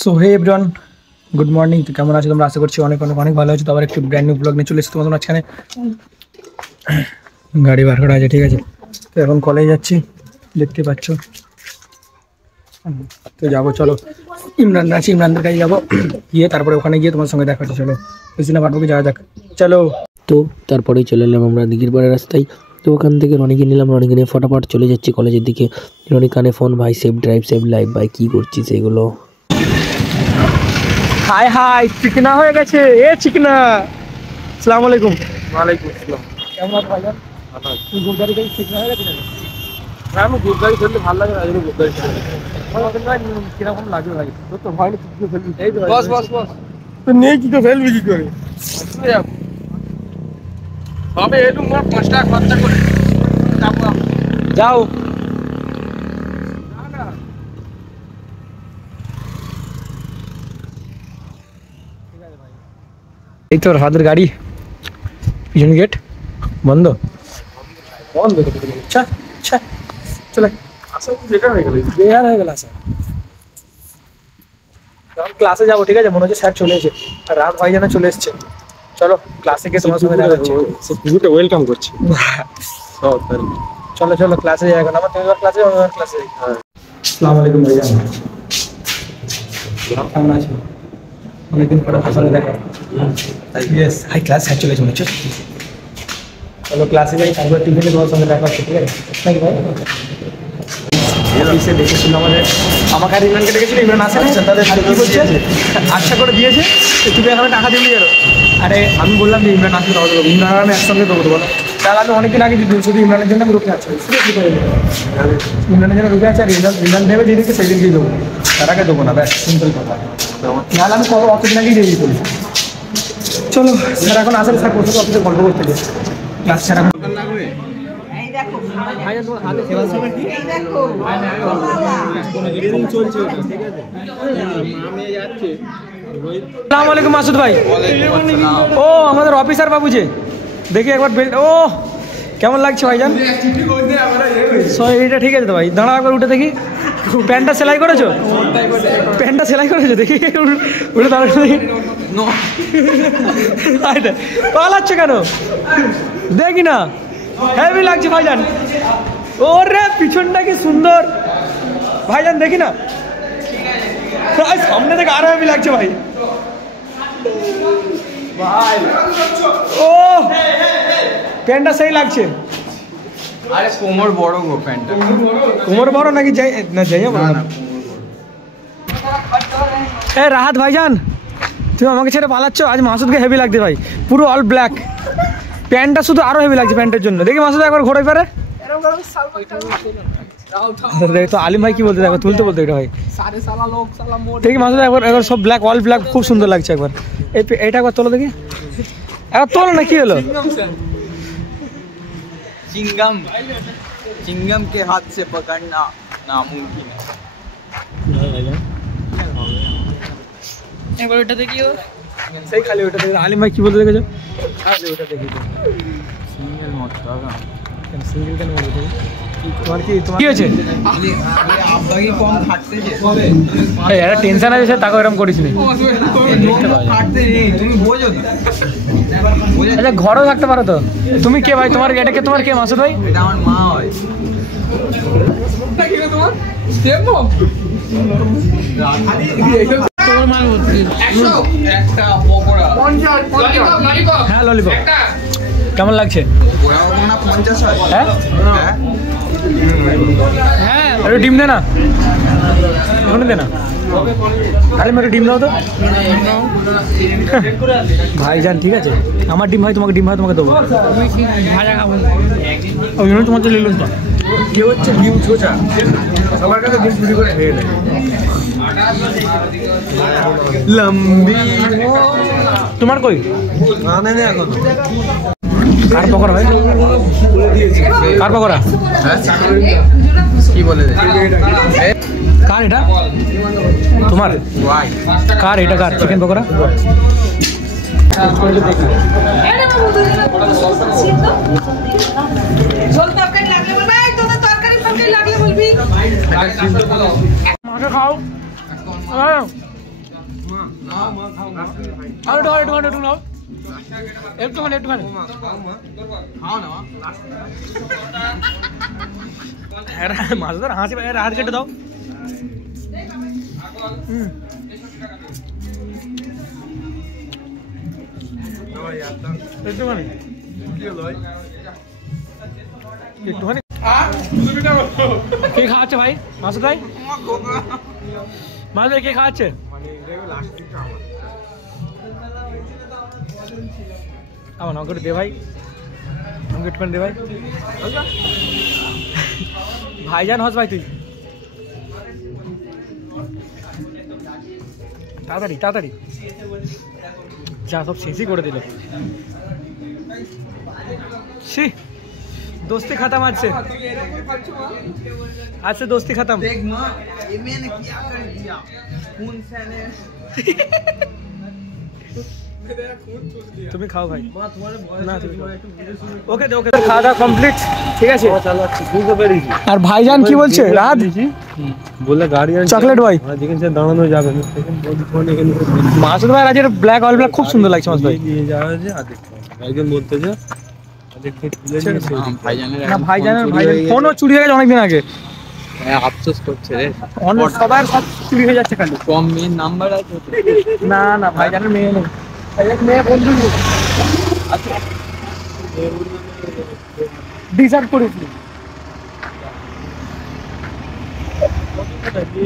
So hey everyone, good morning. তো কেমন আছো তোমরা? আশা করছি অনেক অনেক অনেক ভালো আছো। তো আবার একটু ব্র্যান্ড নিউ ব্লগ নিয়ে চলে এসেছি তোমাদের মাঝখানে। গাড়ি বার করা আছে, ঠিক আছে। তো এখন কলেজ যাচ্ছি, দেখতে পাচ্ছ। তো যাবো, চলো। ইমরান আছে, ইমরানদের কাছে যাবো, গিয়ে তারপরে ওখানে গিয়ে তোমার সঙ্গে দেখা হচ্ছে। চলো বেশি না পারবো, যাওয়া যাক, চলো। তো তারপরেই চলে এলাম আমরা দিঘির পাড়ের রাস্তায়। তো ওখান থেকে রনিকে নিলাম, রনিকে নিয়ে ফটাফট চলে যাচ্ছি কলেজের দিকে। রনি কানে ফোন, ভাই সেফ ড্রাইভ সেফ লাইফ, ভাই কী করছিস এগুলো? হাই হাই, চিকনা হয়ে গেছে। এ চিকনা, আসসালামু আলাইকুম। ওয়ালাইকুম আসসালাম। কেমন আছো ভাইজান? তুই গুলদারি থেকে চিকনা হয়ে গেছিস নাকি? হ্যাঁ, আমি গুলদারি ফেলতে ভালো লাগে না, আমি গুলদারি ফেলতে কিরকম লাগবে ভাই? তোর তো ভয় নেই, তুই ফেলবি। এই তো বস বস বস, তো নেই কি করে ফেলবি কি করে? তবে এলুম 5 টাকা খরচা করে যাও। এই তোর হাতের গাড়ি, পিছন গেট বন্ধ বন্ধ। আচ্ছা আচ্ছা, চলে আসলে বেকার হয়ে গেল, বেয়ার হয়ে গেল। আচ্ছা, ক্লাসে যাবো, ঠিক আছে। মনে হচ্ছে স্যার চলে এসেছে, আর রাত ভাইজানা চলে এসছে। চলো ক্লাসে গিয়ে তোমার সঙ্গে দেখা হচ্ছে। পুরোটা ওয়েলকাম করছি। চলো চলো ক্লাসে যাই এখন। আমার তুমি ক্লাসে, আমার ক্লাসে যাই। আসসালামু আলাইকুম ভাইজান, কেমন আছো? অনেকদিন পরে আসলে দেখা। ইয়েস, হাই ক্লাস স্যার চলে এসে মনে হচ্ছে। চলো ক্লাসে যাই, তারপর টিফিনে তোমার সঙ্গে দেখা হচ্ছে, ঠিক আছে নাকি ভাই? অফিসে ডেকেছিল আমাকে আর ইমরানকে ডেকেছিল। ইমরান আসে না, তাদের কী করছে, আচ্ছা করে দিয়েছে। তুমি এখানে টাকা দিবি এলো। আরে আমি বললাম যে ইমরান আসলে দেবো, ইমরান আমি একসঙ্গে দেবো বলো। তাহলে আমি অনেকদিন আগে দিদি, শুধু ইমরানের জন্য আমি রুখে আছি। ইমরানের জন্য রুখে আছে, আর ইমরান দেবে যেদিকে সেই দিনকেই দেবো, তার আগে দেবো না। ব্যাস সিম্পল কথা। নাহলে আমি অতদিন আগেই দিয়ে দিতে। চলো, স্যার এখন আসলে স্যার কোথাও অফিসে গল্প করতে গেছে। ক্লাস স্যার এখন আসসালামু আলাইকুম মাসুদ ভাই। ও আমাদের অফিসার বাবু যে, দেখি একবার ও কেমন লাগছে ভাইজান? এটা ঠিক আছে তো ভাই, দাঁড়া একবার উঠে দেখি। প্যান্টটা সেলাই করেছো? প্যান্টটা সেলাই করেছো দেখি, উঠে দাঁড়া দেখি। পালাচ্ছে কেন দেখি না, হেভি লাগছে ভাইজান। ওরে পিছনটা কি সুন্দর ভাইজান, দেখি না। সামনে থেকে আরো হেভি লাগছে ভাই। ও প্যান্টটা সেই লাগছে। আরে কোমর বড় গো, প্যান্টটা কোমর বড় নাকি? যাই না, যাই না। এ রাহাত ভাইজান, তুমি আমাকে ছেড়ে পালাচ্ছ? আজ মাসুদকে হেভি লাগছে ভাই, পুরো অল ব্ল্যাক। প্যান্টটা শুধু আরো হেভি লাগছে প্যান্টের জন্য। দেখি মাসুদ একবার ঘোরে পারে। তো আলিম ভাই কি বলতে, দেখো তুলতে বলতে এটা ভাই। দেখি মাসুদ একবার, একবার সব ব্ল্যাক, অল ব্ল্যাক, খুব সুন্দর লাগছে। একবার এইটা একবার তোলো দেখি, একবার তোলো না। কি হলো? चिंगम चिंगम के हाथ से पकड़ना नामुमकिन है। একবার ওটা দেখিও, সেই খালি ওটা দেখি। আলিম ভাই কি বলতে দেখেছো? ওটা দেখি, সিঙ্গেল মত দাদা, সিঙ্গেল কেন বলতে? তোমার কি হয়েছে? আব্বাকে কম খাটতে যে একটা টেনশন আছে, তাকে এরকম করিস নি। খাটতে নেই, তুমি বোঝো না। আচ্ছা ঘরেও থাকতে পারো তো। তুমি কে ভাই? তোমার এটা কে? তোমার কে মাসুদ ভাই? এটা আমার মা হয়। তোমার মা একটা পকোড়া, হ্যাঁ ললিপপ। কেমন লাগছে? 50 হয়। হ্যাঁ হ্যাঁ, একটু ডিম দে না, এখন দে না। আরে একটু ডিম দাও তো ভাইজান, ঠিক আছে? আমার ডিম ভাই তোমাকে, ডিম ভাই তোমাকে দেবো। ভাজা খাবো ওই জন্য তোমার তো নিলাম। তো কি হচ্ছে? ডিম ছোচা সবার কাছে ডিম চুরি করে খেয়ে নেয়। লম্বি তোমার কই? না এখন কার পকোড়া ভাই? কার পকোড়া? কি বলে কার এটা? তোমার? কার এটা? কার চিকেন পকোড়া? তরকারি লাগলে মাকে খাও হ্যাঁ আর একটু নাও একটুখানি মাছ ধর হাসি হাত কেটে দাও একটুখানি কে খাওয়াচ্ছে ভাই মাসুদ ভাই মাসুদ ভাই কে খাওয়াচ্ছে আমার আমাকে দে ভাই আমাকে একটুখানি দে ভাই ভাইজান হস ভাই তুই তাড়াতাড়ি তাড়াতাড়ি যা সব শেষই করে দিল शी दोस्ती खत्म आज से दोस्ती खत्म देख माँ ये मैंने क्या कर दिया खून से ने তুমি খাও ভাই না ওকে দে ওকে খাওয়া দাওয়া কমপ্লিট ঠিক আছে আর ভাইজান কি বলছে রাত বলে গাড়ি আর চকলেট ভাই যেখানে দাঁড়ানো যাবে না মাসুদ ভাই আজের ব্ল্যাক অল ব্ল্যাক খুব সুন্দর লাগছে মাসুদ ভাই নিয়ে যাওয়া যে একজন বলতে যা ভাইজানের ফোনও চুরি হয়ে গেছে অনেকদিন আগে আফসোস করছে রে সবার সব চুরি হয়ে যাচ্ছে খালি কম মেন নাম্বার আছে না না ভাইজানের মেয়ে নেই মেয়ে বন্ধু ডিসার্ভ করেছি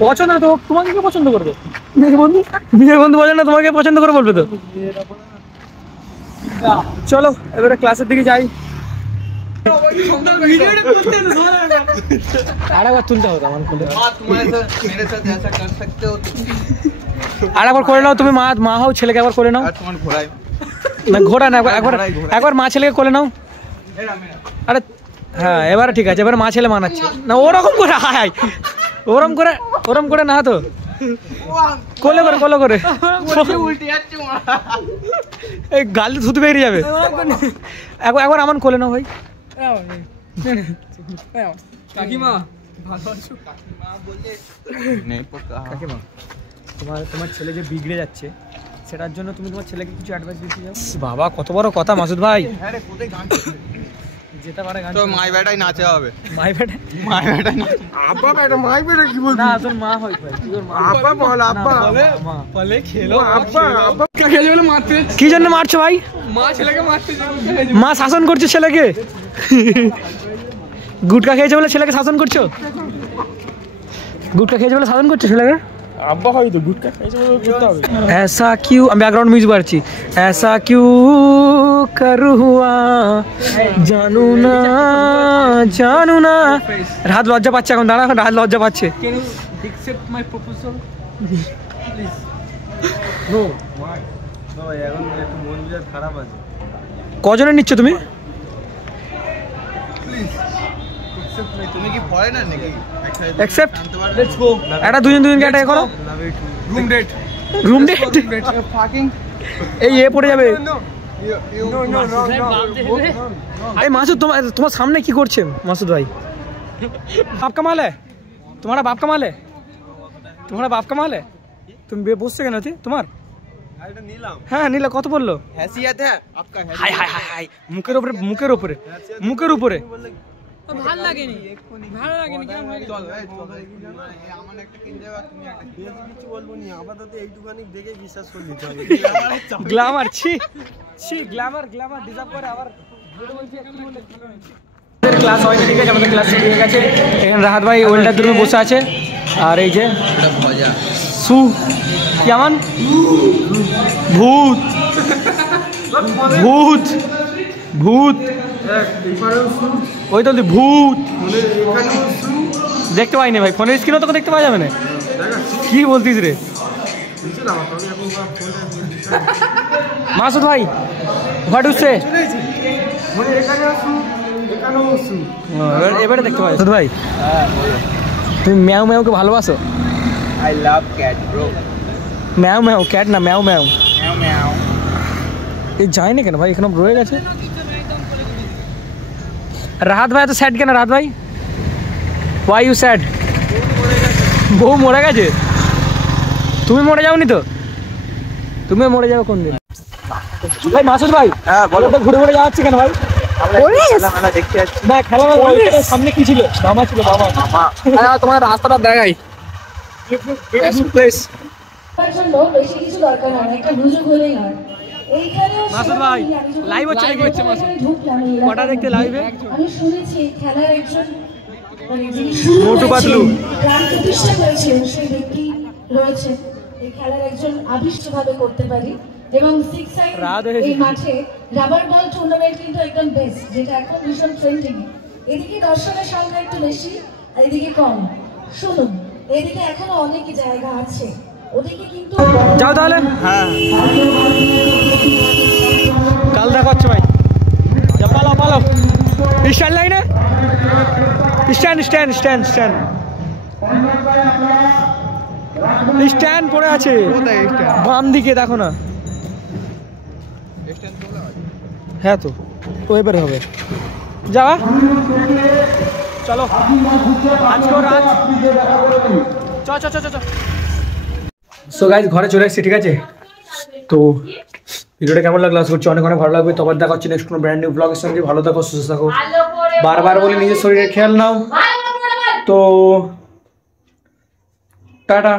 পছন্দ তো তোমাকে কে পছন্দ করবে মেয়ে বন্ধু পছন্দ তোমাকে পছন্দ করে বলবে তো চলো এবারে ক্লাসের দিকে যাই আরেকবার তুলতে হবে আমার খুলে मेरे साथ ऐसा कर सकते हो আরেকবার করে নাও তুমি মা হও ছেলেকে একবার করে নাও तुम्हारे घोड़ाई না ঘোড়া না একবার মা ছেলেকে কোলে নাও আরে হ্যাঁ এবারে ঠিক আছে এবারে মা ছেলে মানাচ্ছে না ওরকম করে হাই ওরম করে না তো কোলে করে উল্টে যাচ্ছে এই গাল থুতু বেরিয়ে যাবে একবার আমার কোলে নাও ভাই কাকিমা ভালো আছো কাকিমা বলে নেই পকা কাকিমা তোমার ছেলে যে বিগড়ে যাচ্ছে সেটার জন্য তুমি তোমার ছেলেকে কিছু অ্যাডভাইস দিতে যাও বাবা কত বড় কথা মাসুদ ভাই হ্যাঁ রে কোথায় গান যেতে পারে গান তো মাই বেটাই নাচে হবে মাই বেটা আব্বা বেটা মাই বেটা কি বলছিস না তোর মা হয় ভাই তোর মা আব্বা বল আব্বা বলে খেলো আব্বা আব্বা খেলে বলে মারতে কি জন্য মারছো ভাই মা ছেলেকে মারতে মা শাসন করছে ছেলেকে গুটকা খেয়েছে বলে ছেলেকে শাসন করছো গুটকা খেয়েছে বলে শাসন করছো ছেলেকে আব্বা হয়তো গুটকা খাইছে বলে করতে হবে ऐसा क्यों আমি ব্যাকগ্রাউন্ড মিউজিক বাজছি ऐसा क्यों कर हुआ জানু না রাত লজ্জা পাচ্ছে এখন দাঁড়া এখন রাত লজ্জা পাচ্ছে Can you accept my proposal? No এখন একটু মন মেজাজ খারাপ আছে কজনে নিচ্ছ তুমি তুমি কি ফরেনার নাকি অ্যাকসেপ্ট লেটস গো এটা দুজন কে করো room date room date fucking এই পড়ে যাবে নো এই মাসুদ তোমার সামনে কি করছে মাসুদ ভাই বাপ কামাল है तुम्हारा बाप कमाल है तुम বসছে কেন তোমার এটা নিলাম হ্যাঁ নীলা কত বললো हैसियत है आपका है হাই হাই হাই হাই মুখের উপরে ভালো লাগেনি কেমন লাগে? চল আমার একটা কিন দেবা তুমি একটা বেশি কিছু বলবো না আপাতত এইটুখানি দেখে বিশ্বাস করে নিতে হবে গ্ল্যামার ছি গ্ল্যামার ডিজার্ভ করে আবার ক্লাস হয়নি ঠিক আছে আমাদের ক্লাস শুরু হয়ে গেছে এখানে রাহাত ভাই ওয়েল্ডার রুমে বসে আছে আর এই যে মজা সু কেমন ভূত ওই তো ভূত দেখতে পাইনি ভাই ফোনের স্ক্রিনও তোকে দেখতে পাওয়া যাবে না কি বলতিস রে মাসুদ ভাই হোয়াট ইউ সে এবারে দেখতে পাই মাসুদ ভাই তুমি ম্যাওকে ভালোবাসো आई लव कैट ब्रो ম্যাও ক্যাট না ম্যাও म्याऊ म्याऊ এই যায় না কেন ভাই এখানে রয়ে গেছে রাহাত ভাই তো স্যাড কেন রাহাত ভাই ওয়াই ইউ স্যাড বউ মরে গেছে? তুমি মরে যাওনি তো? তুমি মরে যাও কোন দিন? ভাই মাসুদ ভাই, হ্যাঁ বলো। তো ঘুরে ঘুরে যাচ্ছে কেন ভাই? খেলা দেখতে যাচ্ছি। না খেলা সামনে কি ছিল? মামা ছিল, বাবা। তোমার রাস্তাটা দেখাই। তার জন্য বেশি কিছু দরকার হয় না, একটা হুজুগ হলেই হয়। এইখানে মাসুদ ভাই, live হচ্ছে নাকি? হচ্ছে মাসুদ। কটা দেখতে live-এ? আমি শুনেছি খেলার একজন মানে যিনি মোটু পাতলু। প্রাণ প্রতিষ্ঠা করেছেন সেই ব্যক্তি রয়েছে। এই খেলার একজন আবিষ্টভাবে করতে পারি এবং সিক্স সাইড রাত হয়েছে। এই মাঠে রাবার বল টুর্নামেন্ট কিন্তু একদম বেস্ট, যেটা এখন ভীষণ ট্রেন্ডিং। এদিকে দর্শকের সংখ্যা একটু বেশি আর এদিকে কম। শুনুন, এদিকে এখনো অনেক জায়গা আছে, ওদিকে কিন্তু যাও তাহলে। হ্যাঁ কাল দেখা হচ্ছে ভাই। যা পালাও পালাও। স্ট্যান্ড লাইনে stand stand stand stand stand পড়ে আছে বাম দিকে, দেখো না? হ্যাঁ তো তো এবারে হবে। যাওয়া চলো আজকেও রাত। চ চ চ চ। সো গাইজ ঘরে চলে এসেছি, ঠিক আছে? তো ভিডিওটা কেমন লাগলো আশা করছি অনেক অনেক ভালো লাগবে। তো আবার দেখা হচ্ছে নেক্সট কোনো ব্র্যান্ড নিউ ব্লগের সঙ্গে। ভালো থাকো, সুস্থ থাকো, বারবার বলে নিজের শরীরের খেয়াল নাও। তো টাটা।